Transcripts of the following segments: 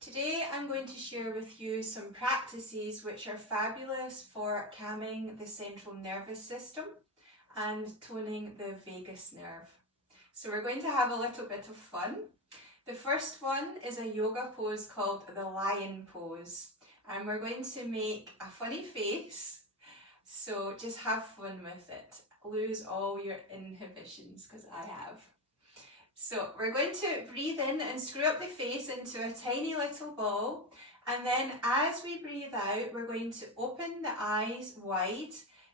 Today I'm going to share with you some practices which are fabulous for calming the central nervous system and toning the vagus nerve. So we're going to have a little bit of fun. The first one is a yoga pose called the lion pose, and we're going to make a funny face, so just have fun with it. Lose all your inhibitions, because I have. So we're going to breathe in and screw up the face into a tiny little ball, and then as we breathe out we're going to open the eyes wide,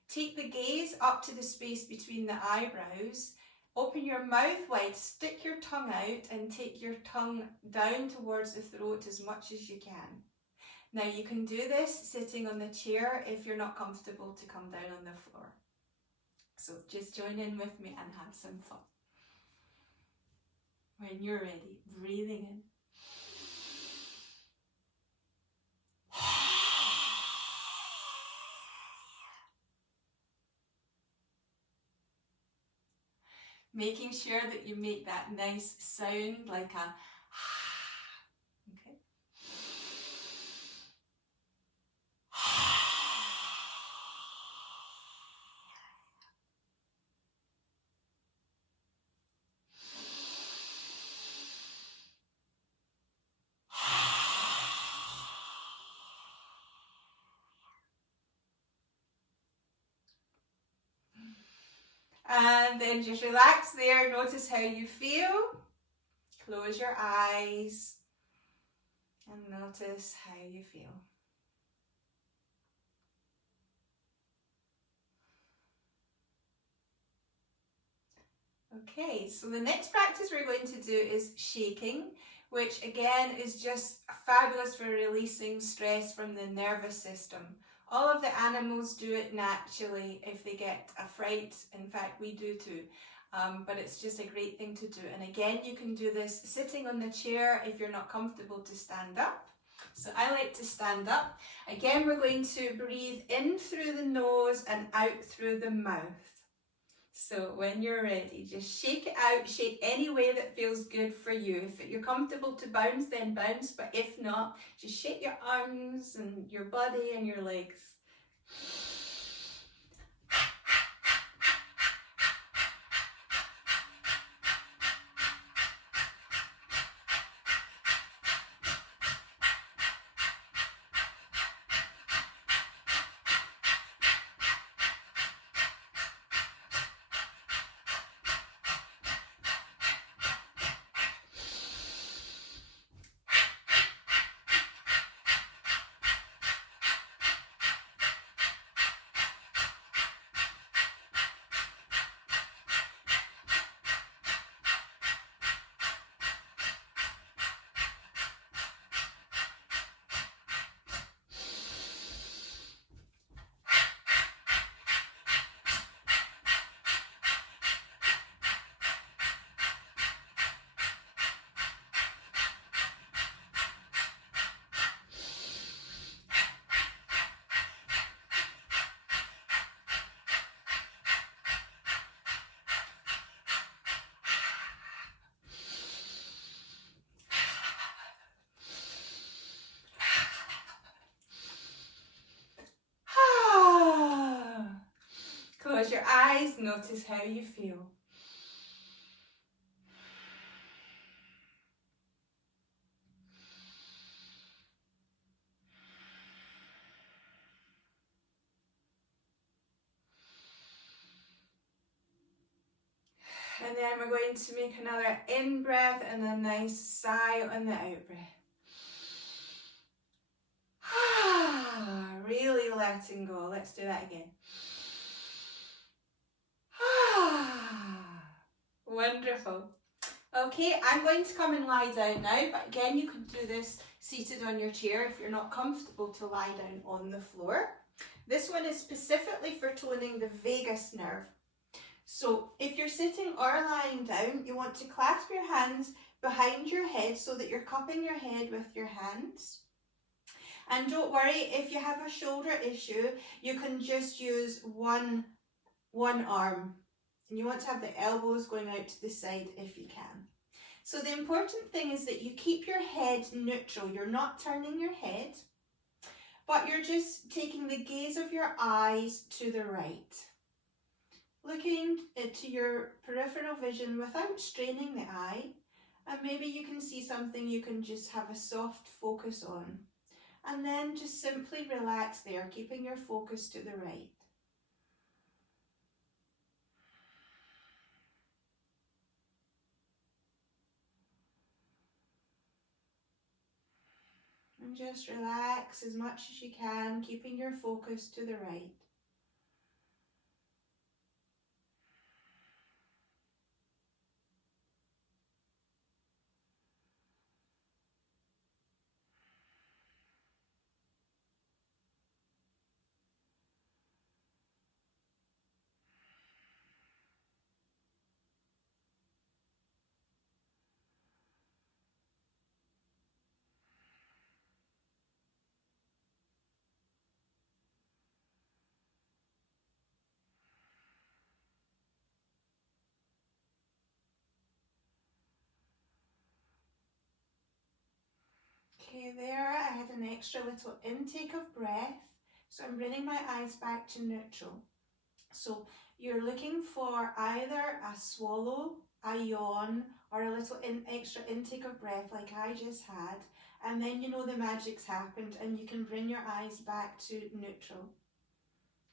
take the gaze up to the space between the eyebrows, open your mouth wide, stick your tongue out and take your tongue down towards the throat as much as you can. Now you can do this sitting on the chair if you're not comfortable to come down on the floor. So just join in with me and have some fun. When you're ready, breathing in. Making sure that you make that nice sound like a okay. And then just relax there, notice how you feel. Close your eyes and notice how you feel. Okay, so the next practice we're going to do is shaking, which again is just fabulous for releasing stress from the nervous system. All of the animals do it naturally if they get a fright. In fact, we do too. But it's just a great thing to do. And again, you can do this sitting on the chair if you're not comfortable to stand up. So I like to stand up. Again, we're going to breathe in through the nose and out through the mouth. So when you're ready, just shake it out, shake any way that feels good for you. If you're comfortable to bounce, then bounce, but if not, just shake your arms and your body and your legs. Close your eyes, notice how you feel. And then we're going to make another in-breath and a nice sigh on the out-breath. Really letting go. Let's do that again. Wonderful. Okay, I'm going to come and lie down now, but again you can do this seated on your chair if you're not comfortable to lie down on the floor. This one is specifically for toning the vagus nerve. So if you're sitting or lying down, you want to clasp your hands behind your head so that you're cupping your head with your hands. And don't worry, if you have a shoulder issue, you can just use one arm. And you want to have the elbows going out to the side if you can. So the important thing is that you keep your head neutral. You're not turning your head, but you're just taking the gaze of your eyes to the right. Looking to your peripheral vision without straining the eye, and maybe you can see something you can just have a soft focus on. And then just simply relax there, keeping your focus to the right. And just relax as much as you can, keeping your focus to the right. Okay, there I had an extra little intake of breath, so I'm bringing my eyes back to neutral. So you're looking for either a swallow, a yawn, or a little extra intake of breath like I just had, and then you know the magic's happened and you can bring your eyes back to neutral.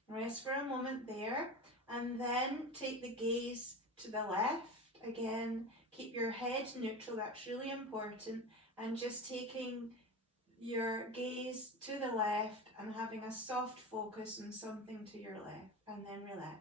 Rest for a moment there, and then take the gaze to the left. Again, keep your head neutral, that's really important, and just taking your gaze to the left and having a soft focus on something to your left, and then relax.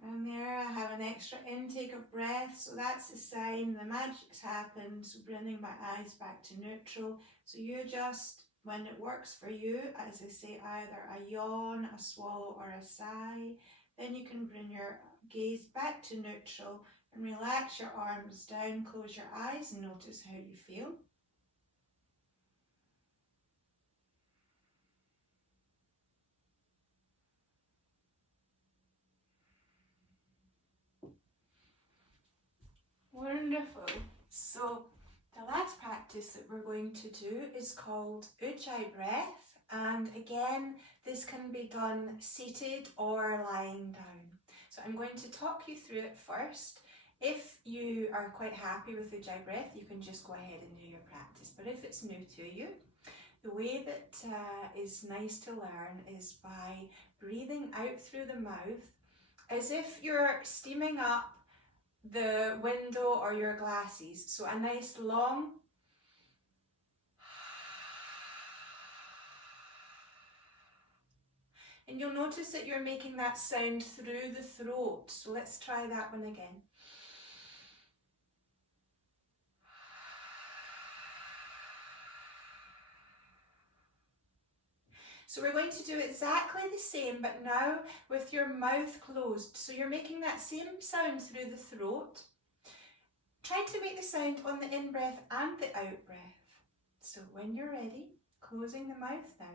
And there I have an extra intake of breath, so that's the sign the magic's happened. So bringing my eyes back to neutral. So you just, when it works for you, as I say, either a yawn, a swallow, or a sigh. Then you can bring your gaze back to neutral and relax your arms down, close your eyes and notice how you feel. Wonderful. So the last practice that we're going to do is called Ujjayi breath, and again this can be done seated or lying down. So I'm going to talk you through it first. If you are quite happy with Ujjayi breath, you can just go ahead and do your practice, but if it's new to you, the way that is nice to learn is by breathing out through the mouth as if you're steaming up the window or your glasses. So a nice long and you'll notice that you're making that sound through the throat. So let's try that one again. So we're going to do exactly the same, but now with your mouth closed. So you're making that same sound through the throat. Try to make the sound on the in-breath and the out-breath. So when you're ready, closing the mouth now.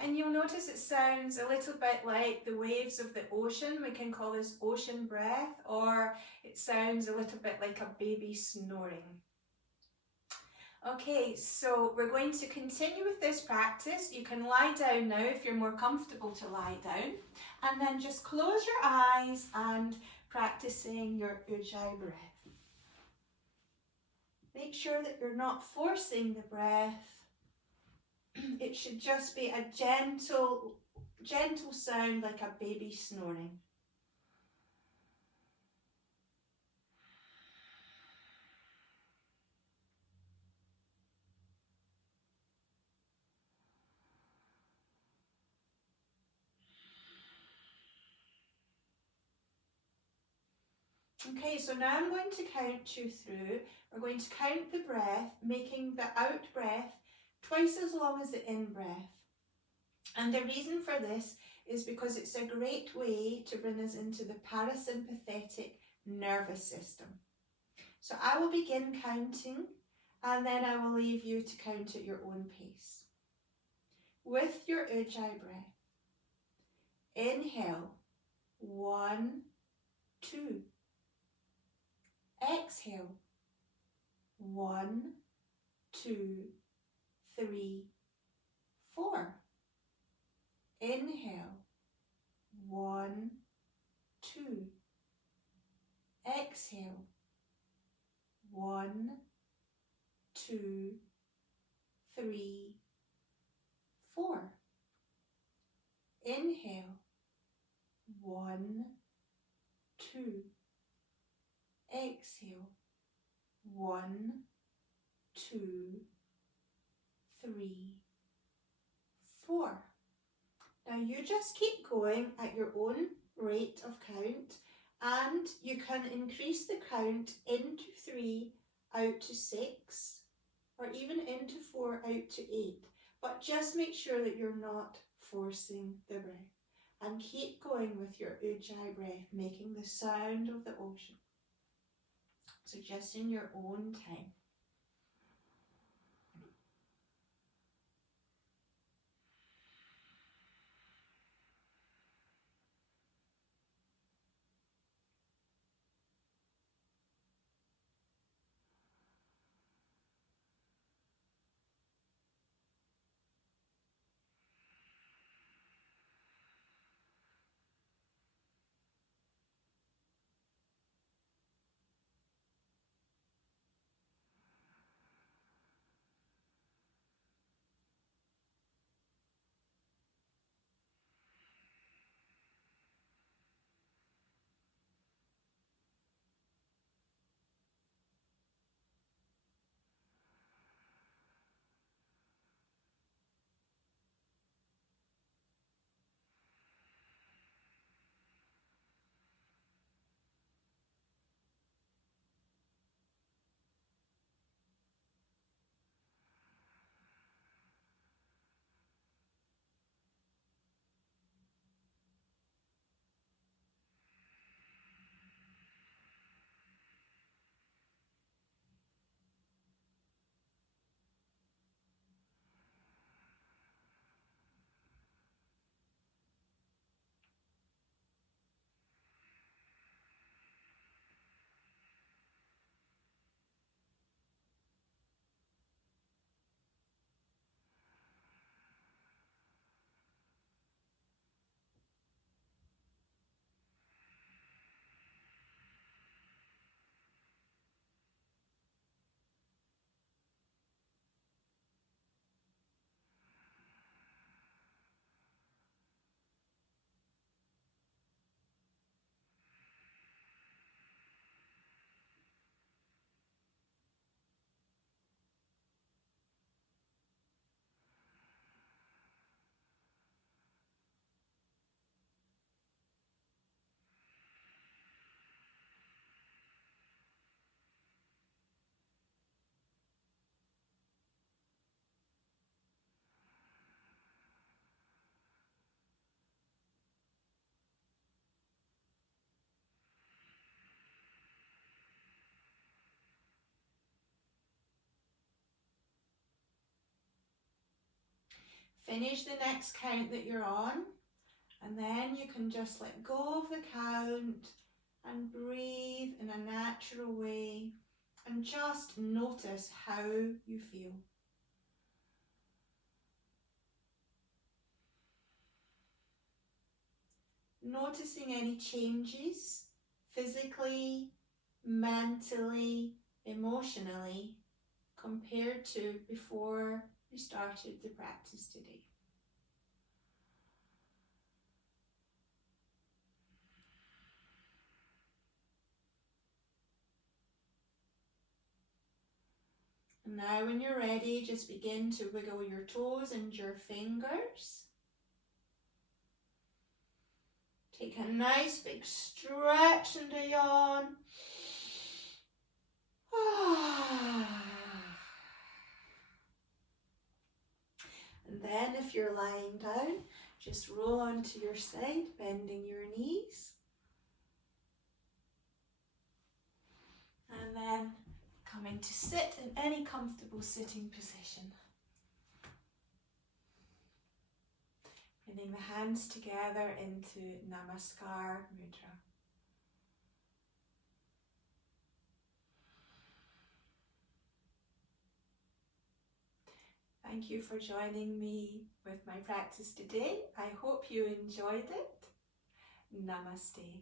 And you'll notice it sounds a little bit like the waves of the ocean. We can call this ocean breath, or it sounds a little bit like a baby snoring. Okay, so we're going to continue with this practice. You can lie down now if you're more comfortable to lie down, and then just close your eyes and practicing your Ujjayi breath. Make sure that you're not forcing the breath. It should just be a gentle sound like a baby snoring. Okay, so now I'm going to count you through. We're going to count the breath, making the out breath twice as long as the in breath. And the reason for this is because it's a great way to bring us into the parasympathetic nervous system. So I will begin counting, and then I will leave you to count at your own pace. With your Ujjayi breath, inhale, 1, 2. Exhale, 1, 2, 3, 4. Inhale, 1, 2. Exhale, 1, 2, 3, 4. Inhale, 1, 2. Exhale, 1, 2, 3, 4. Now you just keep going at your own rate of count, and you can increase the count into 3 out to 6, or even into 4 out to 8. But just make sure that you're not forcing the breath, and keep going with your Ujjayi breath, making the sound of the ocean. So just in your own time. Finish the next count that you're on, and then you can just let go of the count and breathe in a natural way and just notice how you feel. Noticing any changes physically, mentally, emotionally compared to before you started the practice today. And now when you're ready, just begin to wiggle your toes and your fingers. Take a nice big stretch and a yawn. And then if you're lying down, just roll onto your side, bending your knees. And then coming to sit in any comfortable sitting position. Bringing the hands together into Namaskar Mudra. Thank you for joining me with my practice today. I hope you enjoyed it. Namaste.